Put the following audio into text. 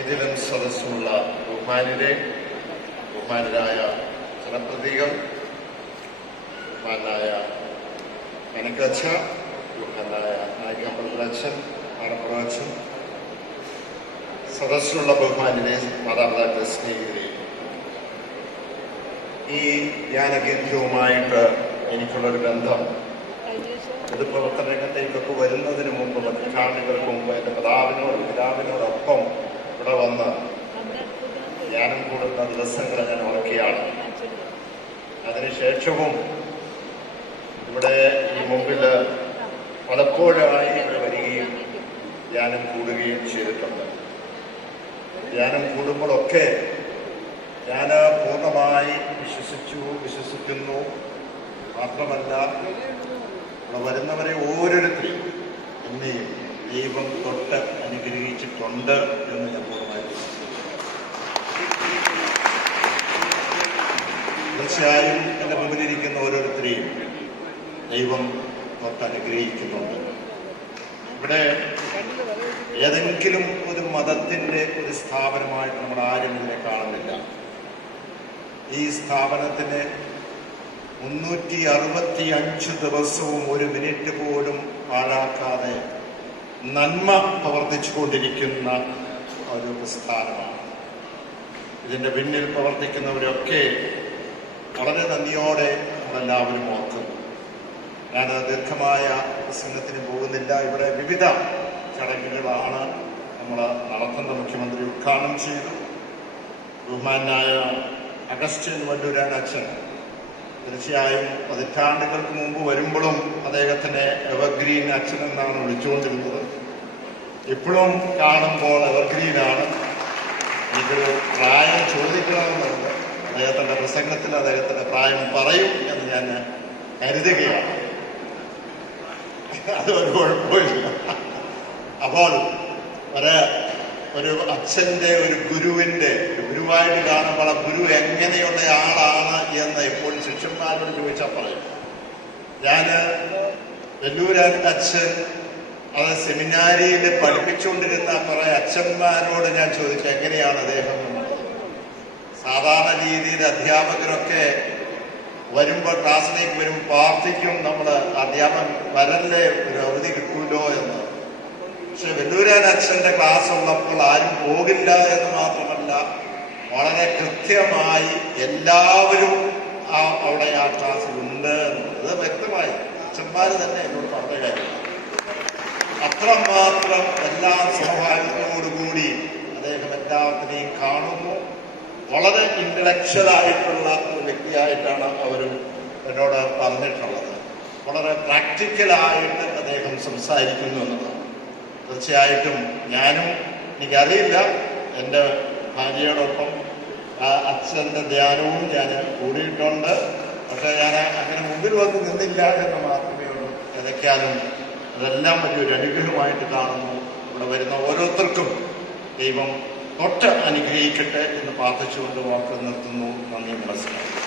ഇതിലും സദസ്സുള്ള ബഹുമാനിരെ ബഹുമാനരായ ജനപ്രതികൾ ബഹുമാനായ മനക്കച്ച ബഹുമാനായ നായികമ്പലച്ചൻ മാനപ്രവച്ചൻ സദസ്സിലുള്ള ബഹുമാനിനെ മാതാപിതാക്കളെ സ്നേഹിതരെ ഈ ധ്യാനകേന്ദ്രവുമായിട്ട് എനിക്കുള്ളൊരു ബന്ധം പൊതുപ്രവർത്തന രംഗത്തേക്കൊക്കെ വരുന്നതിന് മുമ്പുള്ള കാണികൾക്ക് മുമ്പ് എന്റെ പിതാവിനോട് പിതാവിനോടൊപ്പം ഇവിടെ വന്ന് ധ്യാനം കൂടുന്ന ദിവസങ്ങൾ ഞാൻ ഓർക്കുകയാണ്. അതിനുശേഷവും ഇവിടെ ഈ മുമ്പിൽ പലപ്പോഴായി ഇവിടെ വരികയും ധ്യാനം കൂടുകയും ചെയ്തിട്ടുണ്ട്. ധ്യാനം കൂടുമ്പോഴൊക്കെ ഞാൻ പൂർണമായി വിശ്വസിച്ചു വിശ്വസിക്കുന്നു. മാത്രമല്ല ഇവിടെ വരുന്നവരെ ഓരോരുത്തരെയും എന്നെയും ദൈവം തൊട്ട് അനുഗ്രഹിച്ചിട്ടുണ്ട് എന്ന് ഞാൻ പൂർണമായി വിശ്വസിക്കുന്നു തീർച്ചയായും എന്റെ മുമ്പിലിരിക്കുന്ന ഓരോരുത്തരെയും ദൈവം തൊട്ടനുഗ്രഹിക്കുന്നുണ്ട് ഇവിടെ ഏതെങ്കിലും ഒരു മതത്തിന്റെ ഒരു സ്ഥാപനമായിട്ട് നമ്മൾ ആരും ഇതിനെ കാണുന്നില്ല. ഈ സ്ഥാപനത്തിന് മുന്നൂറ്റി അറുപത്തി അഞ്ച് ദിവസവും ഒരു മിനിറ്റ് പോലും പാഴാക്കാതെ നന്മ പ്രവർത്തിച്ചു കൊണ്ടിരിക്കുന്ന ഒരു പ്രസ്ഥാനമാണ്. ഇതിന്റെ പിന്നിൽ പ്രവർത്തിക്കുന്നവരൊക്കെ വളരെ നന്ദിയോടെ നമ്മളെല്ലാവരും ഓർക്കുന്നു. ഞാൻ ദീർഘമായ പ്രസംഗത്തിന് പോകുന്നില്ല. ഇവിടെ വിവിധ ചടങ്ങുകളാണ് നമ്മൾ നടത്തുന്ന മുഖ്യമന്ത്രി ഉദ്ഘാടനം ചെയ്തു. ബഹുമാനായ അഗസ്റ്റിൻ വല്ലൂരാൻ അച്ഛൻ. തീർച്ചയായും പതിറ്റാണ്ടുകൾക്ക് മുമ്പ് വരുമ്പോഴും അദ്ദേഹത്തിനെ എവർഗ്രീൻ അച്ഛൻ എന്നാണ് വിളിച്ചുകൊണ്ടിരുന്നത്. ഇപ്പോഴും കാണുമ്പോൾ എവർഗ്രീനാണ്. എനിക്കൊരു പ്രായം ചോദിക്കണമെന്നുണ്ട് അദ്ദേഹത്തിന്റെ പ്രസംഗത്തിൽ അദ്ദേഹത്തിന്റെ പ്രായം പറയും എന്ന് ഞാൻ കരുതുകയാണ്. അത് ഒരു കുഴപ്പമില്ല. അപ്പോൾ ഒരു ഒരു അച്ഛന്റെ ഒരു ഗുരുവിന്റെ ഒരു ഗുരുവായിട്ട് കാണുമ്പോൾ ആ ഗുരു എങ്ങനെയുള്ള ആളാണ് എന്ന് എപ്പോഴും ശിഷ്യന്മാരോട് ചോദിച്ചാൽ പറയും. ഞാൻ വെല്ലൂരാന്റെ അച്ഛൻ അത് സെമിനാരിയിൽ പഠിപ്പിച്ചുകൊണ്ടിരുന്ന കുറെ അച്ഛന്മാരോട് ഞാൻ ചോദിച്ചു എങ്ങനെയാണ് അദ്ദേഹം. സാധാരണ രീതിയിൽ അധ്യാപകരൊക്കെ വരുമ്പോൾ ക്ലാസ്സിലേക്ക് വരും പ്രാർത്ഥിക്കും നമ്മൾ അധ്യാപകൻ വരല്ലേ? ഒരു അവധി കിട്ടൂലോ? എന്ന്. പക്ഷെ വെല്ലൂരാൻ അച്ഛന്റെ ക്ലാസ് ഉള്ളപ്പോൾ ആരും പോകില്ല എന്ന് മാത്രമല്ല വളരെ കൃത്യമായി എല്ലാവരും ആ അവിടെ ആ ക്ലാസ്സിൽ ഉണ്ട് എന്നുള്ളത് വ്യക്തമായി. അച്ഛന്മാർ തന്നെ എന്നോട് പറഞ്ഞ കാര്യം അത്രമാത്രം എല്ലാ സമഭാവത്തോടുകൂടി അദ്ദേഹം എല്ലാത്തിനെയും കാണുന്നു. വളരെ ഇന്റലക്ച്വൽ ആയിട്ടുള്ള ഒരു വ്യക്തിയായിട്ടാണ് അവരും എന്നോട് പറഞ്ഞിട്ടുള്ളത്. വളരെ പ്രാക്ടിക്കലായിട്ട് അദ്ദേഹം സംസാരിക്കുന്നു എന്നതാണ് തീർച്ചയായിട്ടും ഞാനും എനിക്കറിയില്ല. എന്റെ ഭാര്യയോടൊപ്പം അച്ഛന്റെ ധ്യാനവും ഞാൻ കൂടിയിട്ടുണ്ട്. പക്ഷേ ഞാൻ അങ്ങനെ മുമ്പിൽ വന്ന് നിന്നില്ല എന്ന് മാത്രമേ ഉള്ളൂ. ഏതൊക്കെയാലും അതെല്ലാം വലിയൊരു അനുഗ്രഹമായിട്ട് കാണുന്നു. ഇവിടെ വരുന്ന ഓരോരുത്തർക്കും ദൈവം തൊട്ട് അനുഗ്രഹിക്കട്ടെ എന്ന് പ്രാർത്ഥിച്ചുകൊണ്ട് വാക്ക് നിർത്തുന്നു. നന്ദി നമസ്കാരം.